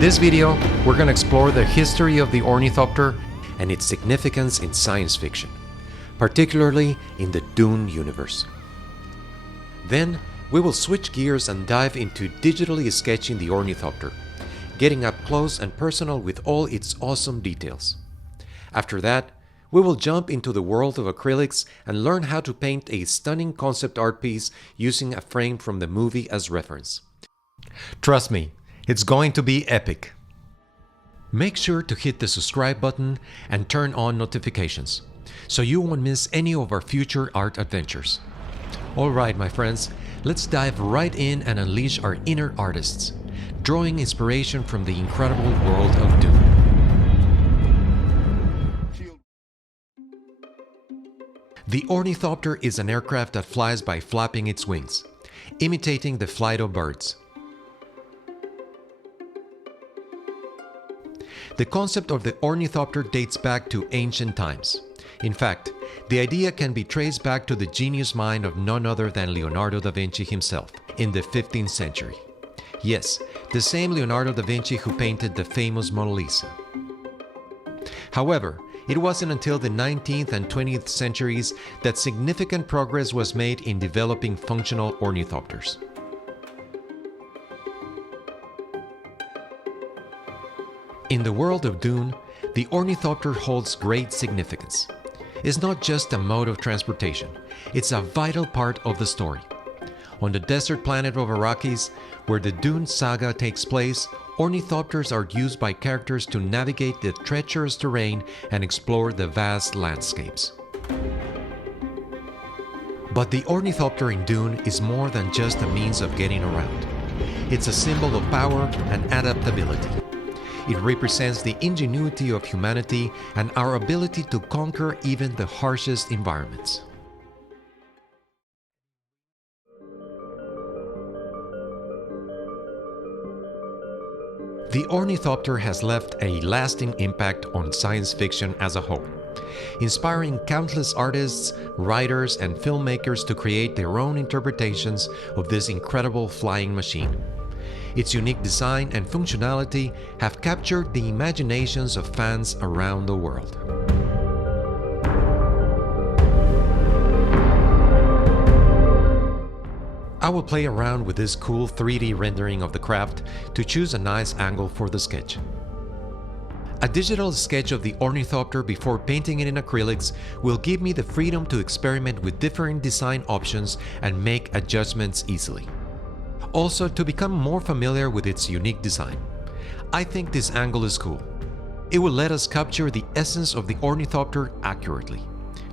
this video, we're going to explore the history of the ornithopter and its significance in science fiction, particularly in the Dune universe. Then, we will switch gears and dive into digitally sketching the ornithopter, getting up close and personal with all its awesome details. After that, we will jump into the world of acrylics and learn how to paint a stunning concept art piece using a frame from the movie as reference. Trust me, it's going to be epic. Make sure to hit the subscribe button and turn on notifications, so you won't miss any of our future art adventures. Alright my friends, let's dive right in and unleash our inner artists, drawing inspiration from the incredible world of Dune. The ornithopter is an aircraft that flies by flapping its wings, imitating the flight of birds. The concept of the ornithopter dates back to ancient times. In fact, the idea can be traced back to the genius mind of none other than Leonardo da Vinci himself in the 15th century. Yes, the same Leonardo da Vinci who painted the famous Mona Lisa. However, it wasn't until the 19th and 20th centuries that significant progress was made in developing functional ornithopters. In the world of Dune, the ornithopter holds great significance. It's not just a mode of transportation, it's a vital part of the story. On the desert planet of Arrakis, where the Dune saga takes place, ornithopters are used by characters to navigate the treacherous terrain and explore the vast landscapes. But the ornithopter in Dune is more than just a means of getting around. It's a symbol of power and adaptability. It represents the ingenuity of humanity and our ability to conquer even the harshest environments. The ornithopter has left a lasting impact on science fiction as a whole, inspiring countless artists, writers, and filmmakers to create their own interpretations of this incredible flying machine. Its unique design and functionality have captured the imaginations of fans around the world. I will play around with this cool 3D rendering of the craft to choose a nice angle for the sketch. A digital sketch of the ornithopter before painting it in acrylics will give me the freedom to experiment with different design options and make adjustments easily. Also, to become more familiar with its unique design. I think this angle is cool. It will let us capture the essence of the ornithopter accurately.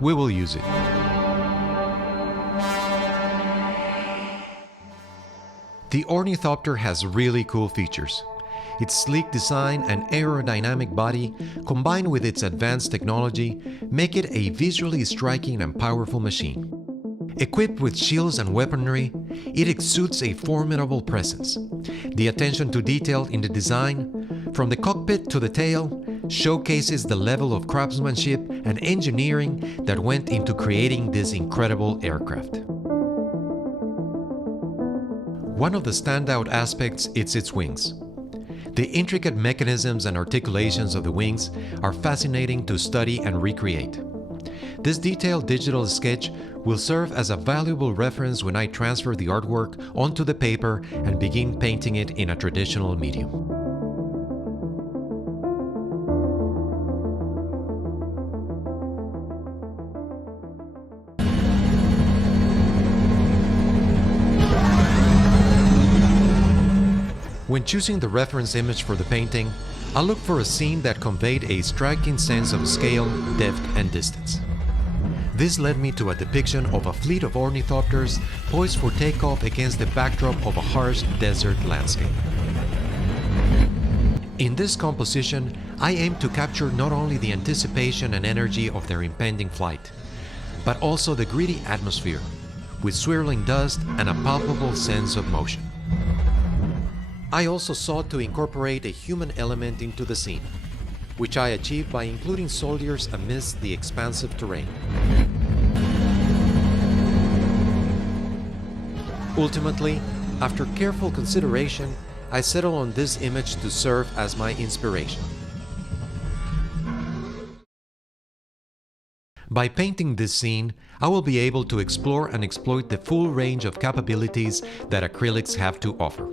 We will use it. The ornithopter has really cool features. Its sleek design and aerodynamic body, combined with its advanced technology, make it a visually striking and powerful machine. Equipped with shields and weaponry, it exudes a formidable presence. The attention to detail in the design, from the cockpit to the tail, showcases the level of craftsmanship and engineering that went into creating this incredible aircraft. One of the standout aspects is its wings. The intricate mechanisms and articulations of the wings are fascinating to study and recreate. This detailed digital sketch will serve as a valuable reference when I transfer the artwork onto the paper and begin painting it in a traditional medium. When choosing the reference image for the painting, I look for a scene that conveyed a striking sense of scale, depth, and distance. This led me to a depiction of a fleet of ornithopters poised for takeoff against the backdrop of a harsh desert landscape. In this composition, I aim to capture not only the anticipation and energy of their impending flight, but also the gritty atmosphere, with swirling dust and a palpable sense of motion. I also sought to incorporate a human element into the scene, which I achieved by including soldiers amidst the expansive terrain. Ultimately, after careful consideration, I settle on this image to serve as my inspiration. By painting this scene, I will be able to explore and exploit the full range of capabilities that acrylics have to offer.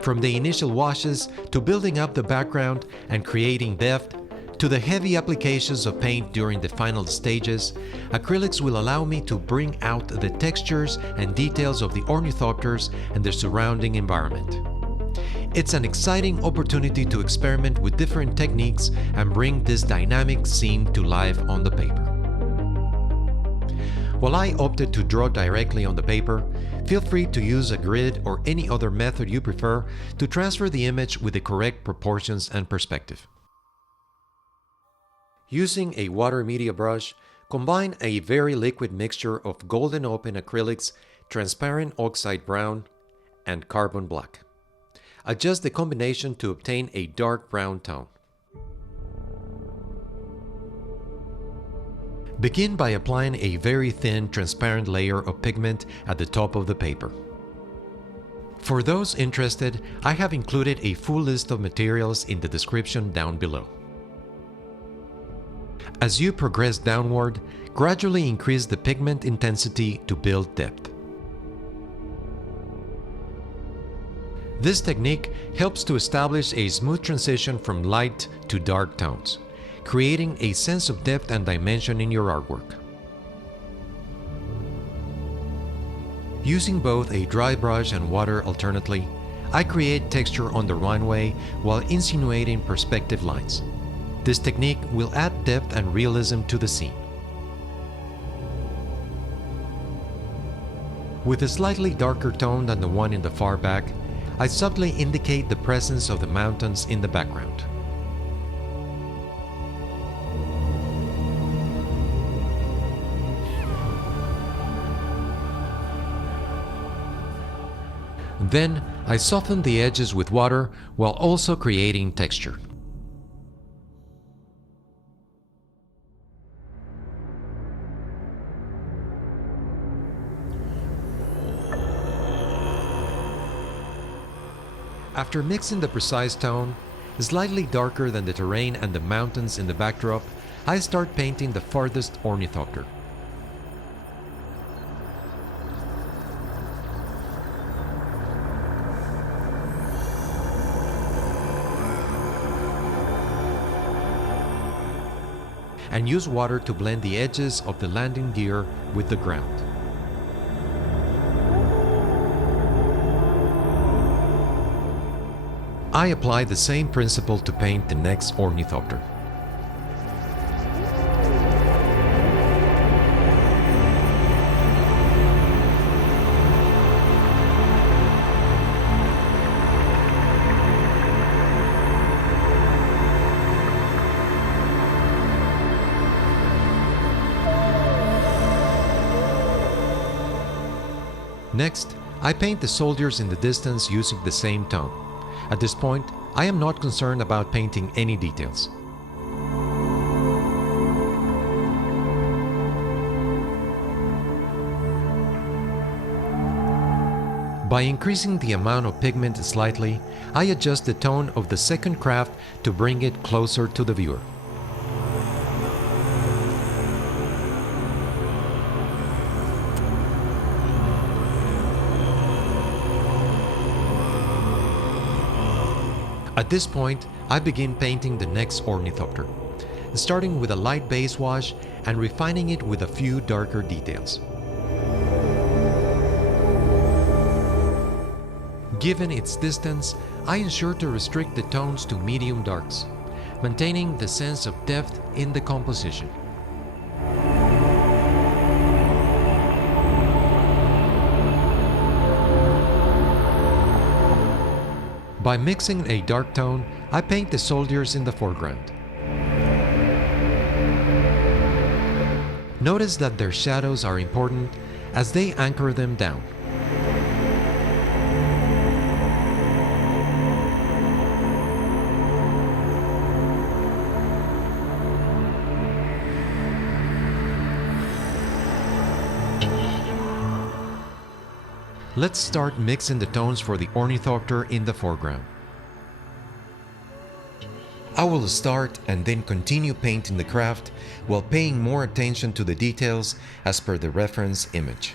From the initial washes to building up the background and creating depth, to the heavy applications of paint during the final stages, acrylics will allow me to bring out the textures and details of the ornithopters and their surrounding environment. It's an exciting opportunity to experiment with different techniques and bring this dynamic scene to life on the paper. While I opted to draw directly on the paper, feel free to use a grid or any other method you prefer to transfer the image with the correct proportions and perspective. Using a water media brush, combine a very liquid mixture of golden open acrylics, transparent oxide brown, and carbon black. Adjust the combination to obtain a dark brown tone. Begin by applying a very thin, transparent layer of pigment at the top of the paper. For those interested, I have included a full list of materials in the description down below. As you progress downward, gradually increase the pigment intensity to build depth. This technique helps to establish a smooth transition from light to dark tones, creating a sense of depth and dimension in your artwork. Using both a dry brush and water alternately, I create texture on the runway while insinuating perspective lines. This technique will add depth and realism to the scene. With a slightly darker tone than the one in the far back, I subtly indicate the presence of the mountains in the background. Then, I soften the edges with water while also creating texture. After mixing the precise tone, slightly darker than the terrain and the mountains in the backdrop, I start painting the farthest ornithopter. And use water to blend the edges of the landing gear with the ground. I apply the same principle to paint the next ornithopter. Next, I paint the soldiers in the distance using the same tone. At this point, I am not concerned about painting any details. By increasing the amount of pigment slightly, I adjust the tone of the second craft to bring it closer to the viewer. At this point, I begin painting the next ornithopter, starting with a light base wash and refining it with a few darker details. Given its distance, I ensure to restrict the tones to medium darks, maintaining the sense of depth in the composition. By mixing a dark tone, I paint the soldiers in the foreground. Notice that their shadows are important as they anchor them down. Let's start mixing the tones for the ornithopter in the foreground. I will start and then continue painting the craft while paying more attention to the details as per the reference image.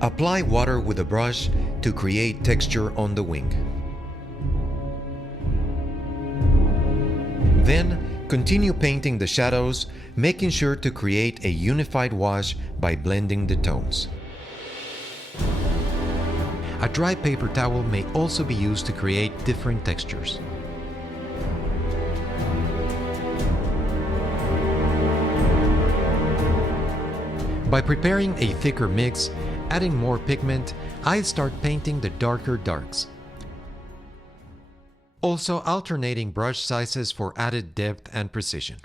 Apply water with a brush to create texture on the wing. Then, continue painting the shadows, making sure to create a unified wash by blending the tones. A dry paper towel may also be used to create different textures. By preparing a thicker mix, adding more pigment, I start painting the darker darks. Also alternating brush sizes for added depth and precision.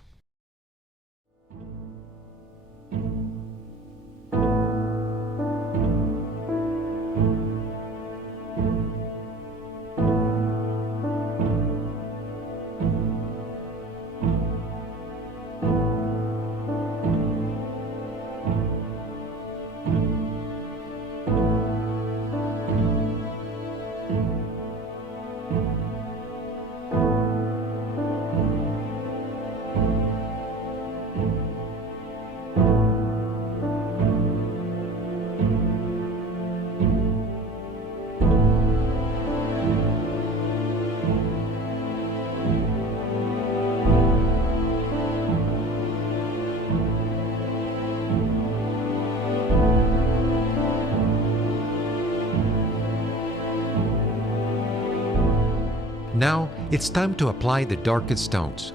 Now, it's time to apply the darkest tones,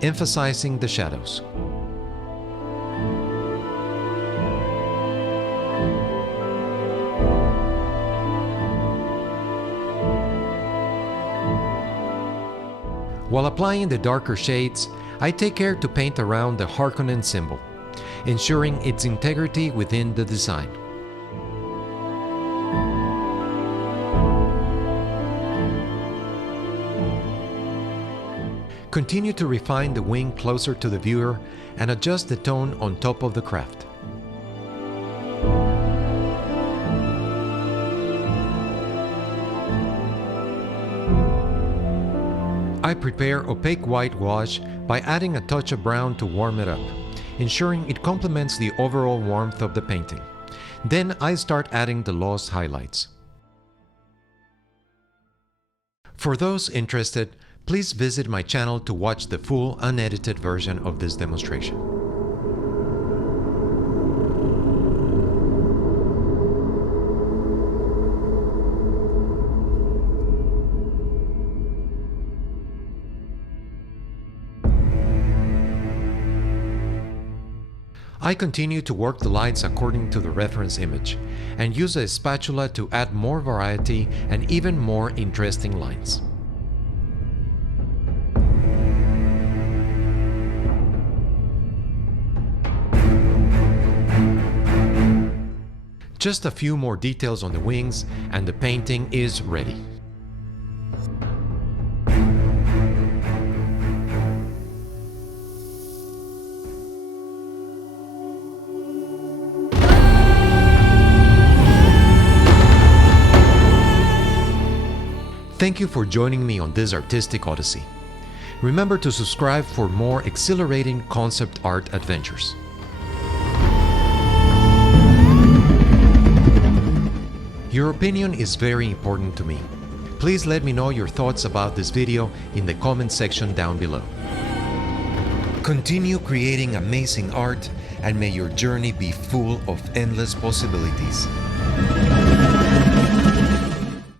emphasizing the shadows. While applying the darker shades, I take care to paint around the Harkonnen symbol, ensuring its integrity within the design. Continue to refine the wing closer to the viewer and adjust the tone on top of the craft. I prepare opaque white wash by adding a touch of brown to warm it up, ensuring it complements the overall warmth of the painting. Then I start adding the lost highlights. For those interested, please visit my channel to watch the full unedited version of this demonstration. I continue to work the lights according to the reference image and use a spatula to add more variety and even more interesting lines. Just a few more details on the wings and the painting is ready. Thank you for joining me on this artistic odyssey. Remember to subscribe for more exhilarating concept art adventures. Your opinion is very important to me. Please let me know your thoughts about this video in the comment section down below. Continue creating amazing art, and may your journey be full of endless possibilities.